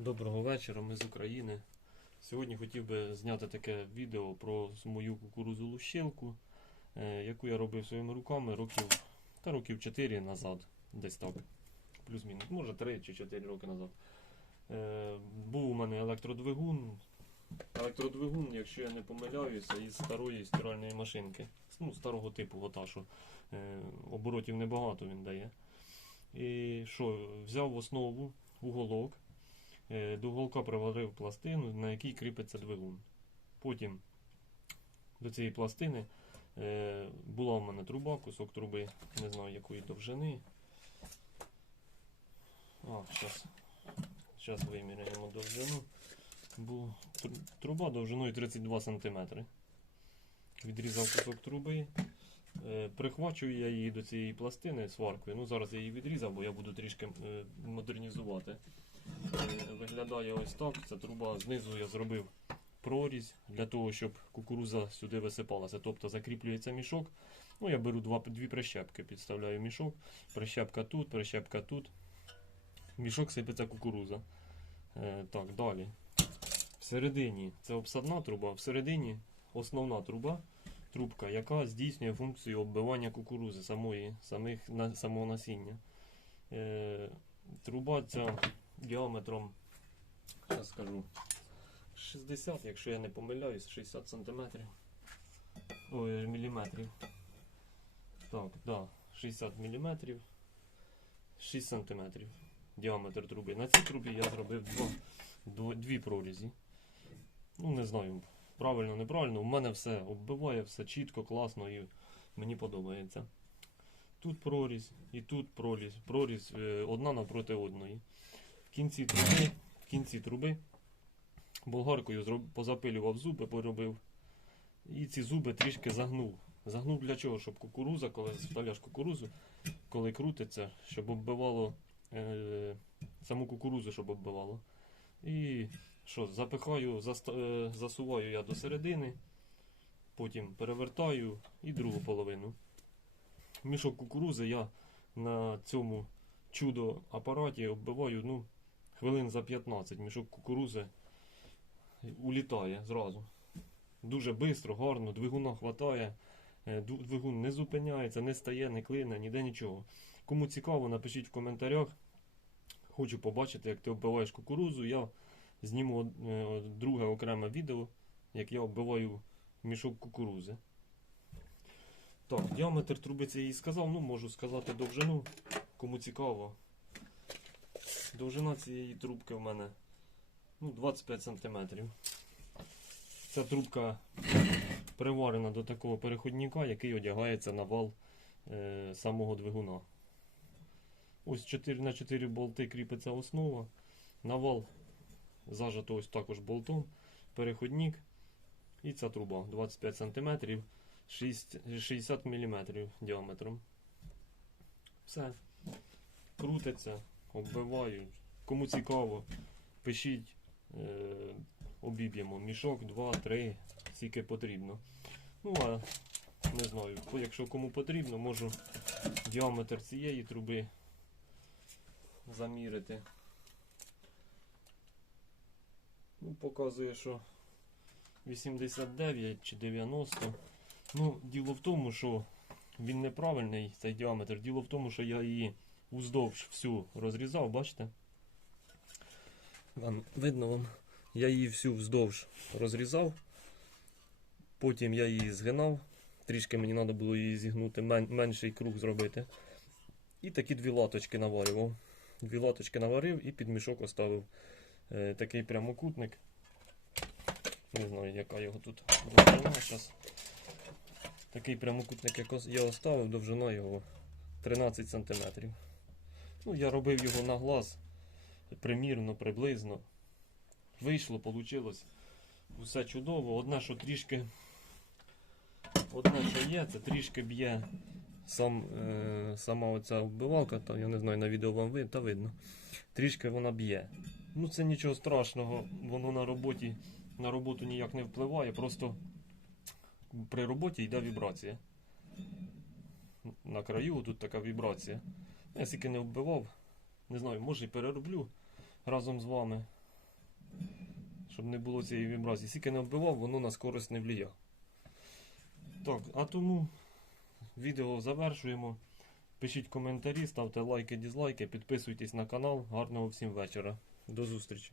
Доброго вечора, ми з України. Сьогодні хотів би зняти таке відео про мою кукурузу лущилку, е, яку я робив своїми руками років, та років 4 назад, десь так. Плюс-мінус, може 3 чи 4 роки назад. Е, Був у мене електродвигун. Електродвигун, якщо я не помиляюся, із старої стиральної машинки. Ну, старого типу, ота, що е, оборотів небагато він дає. І що, взяв в основу уголок. Е, До уголка приварив пластину, на якій кріпиться двигун. Потім до цієї пластини е, була в мене труба, кусок труби, не знаю якої довжини. А, зараз. Зараз виміряємо довжину. Бу, труба довжиною 32 см. Відрізав кусок труби. Е, Прихвачую я її до цієї пластини сваркою. Ну, зараз я її відрізав, бо я буду трішки модернізувати. Виглядає ось так. Ця труба знизу я зробив прорізь для того, щоб кукуруза сюди висипалася. Тобто закріплюється мішок. Ну, я беру два, дві прищепки, підставляю мішок. Прищепка тут, прищепка тут. Мішок сипеться кукуруза. Е, так, далі. Всередині це обсадна труба, всередині основна труба, трубка, яка здійснює функцію оббивання кукурузи самої, самих, на, самого насіння. Е, труба ця діаметром, зараз скажу, 60, якщо я не помиляюсь, 60 сантиметрів. Ой, міліметрів. Так, да, 60 міліметрів, 6 сантиметрів діаметр труби. На цій трубі я зробив два, дві прорізі. Ну, не знаю, правильно, неправильно. У мене все оббиває, все чітко, класно і мені подобається. Тут прорізь і тут прорізь. Прорізь е, одна навпроти одної. В кінці труби, в кінці труби болгаркою позапилював зуби, поробив. І ці зуби трішки загнув. Загнув для чого? Щоб кукуруза, коли вставляєш кукурузу, коли крутиться, щоб оббивало е, саму кукурузу, щоб оббивало. І що, запихаю, заста- е, засуваю я до середини, потім перевертаю і другу половину. Мішок кукурузи я на цьому чудо апараті оббиваю ну, хвилин за 15. Мішок кукурузи улітає зразу. Дуже швидко, гарно, двигуна хватає, е, двигун не зупиняється, не стає, не клине, ніде нічого. Кому цікаво, напишіть в коментарях. Хочу побачити, як ти оббиваєш кукурузу. Я зніму е, друге окреме відео, як я оббиваю мішок кукурузи. Так, діаметр труби це сказав, ну можу сказати довжину, кому цікаво. Довжина цієї трубки в мене ну, 25 см. Ця трубка приварена до такого переходника, який одягається на вал е, самого двигуна. Ось 4 на 4 болти кріпиться основа. На вал зажато ось також болтом. Переходник. І ця труба 25 см, 60 мм діаметром. Все. Крутиться, оббиваю. Кому цікаво, пишіть, е, обіб'ємо мішок, 2-3, скільки потрібно. Ну, а не знаю, якщо кому потрібно, можу діаметр цієї труби замірити. Ну, показує, що 89 чи 90. Ну, діло в тому, що він неправильний, цей діаметр. Діло в тому, що я її уздовж всю розрізав, бачите? Вам видно вам? Я її всю вздовж розрізав. Потім я її згинав. Трішки мені треба було її зігнути, мен- менший круг зробити. І такі дві латочки наварював. Дві латочки наварив і під мішок оставив е, такий прямокутник. Не знаю, яка його тут довжина зараз. Такий прямокутник як я оставив, довжина його 13 см. Ну, я робив його на глаз примірно, приблизно. Вийшло, вийшло. Усе чудово. Одне, що трішки. Одне, що є, це трішки б'є сам, е, сама оця вбивалка, та, я не знаю, на відео вам видно, та видно. Трішки вона б'є. Ну це нічого страшного, воно на роботі на роботу ніяк не впливає, просто при роботі йде вібрація. На краю тут така вібрація. Я скільки не вбивав, не знаю, може і перероблю разом з вами. Щоб не було цієї вібрації. Скільки не вбивав, воно на скорость не вліє. Так, а тому відео завершуємо. Пишіть коментарі, ставте лайки, дізлайки, підписуйтесь на канал. Гарного всім вечора. До зустрічі!